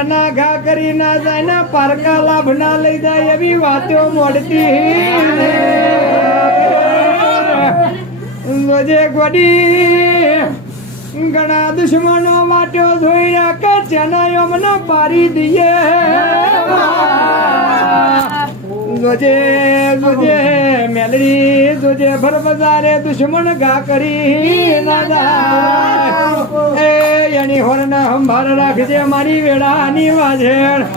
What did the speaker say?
હોરના ઘા કરી ના જાય ને પારકા લાભ ના લઈ જાય એવી વાતો મોડતી જોજે ગોડી ઘણા દુશ્મનો વાટ્યો જોઈ કે ચેનાયો મને પારી દઈએ જોજે જોજે મેલડી જોજે ભર બજારે દુશ્મન ઘા કરી ના જાય એ એની હોરના સંભાળ રાખજે મારી વેળાની વાજેણ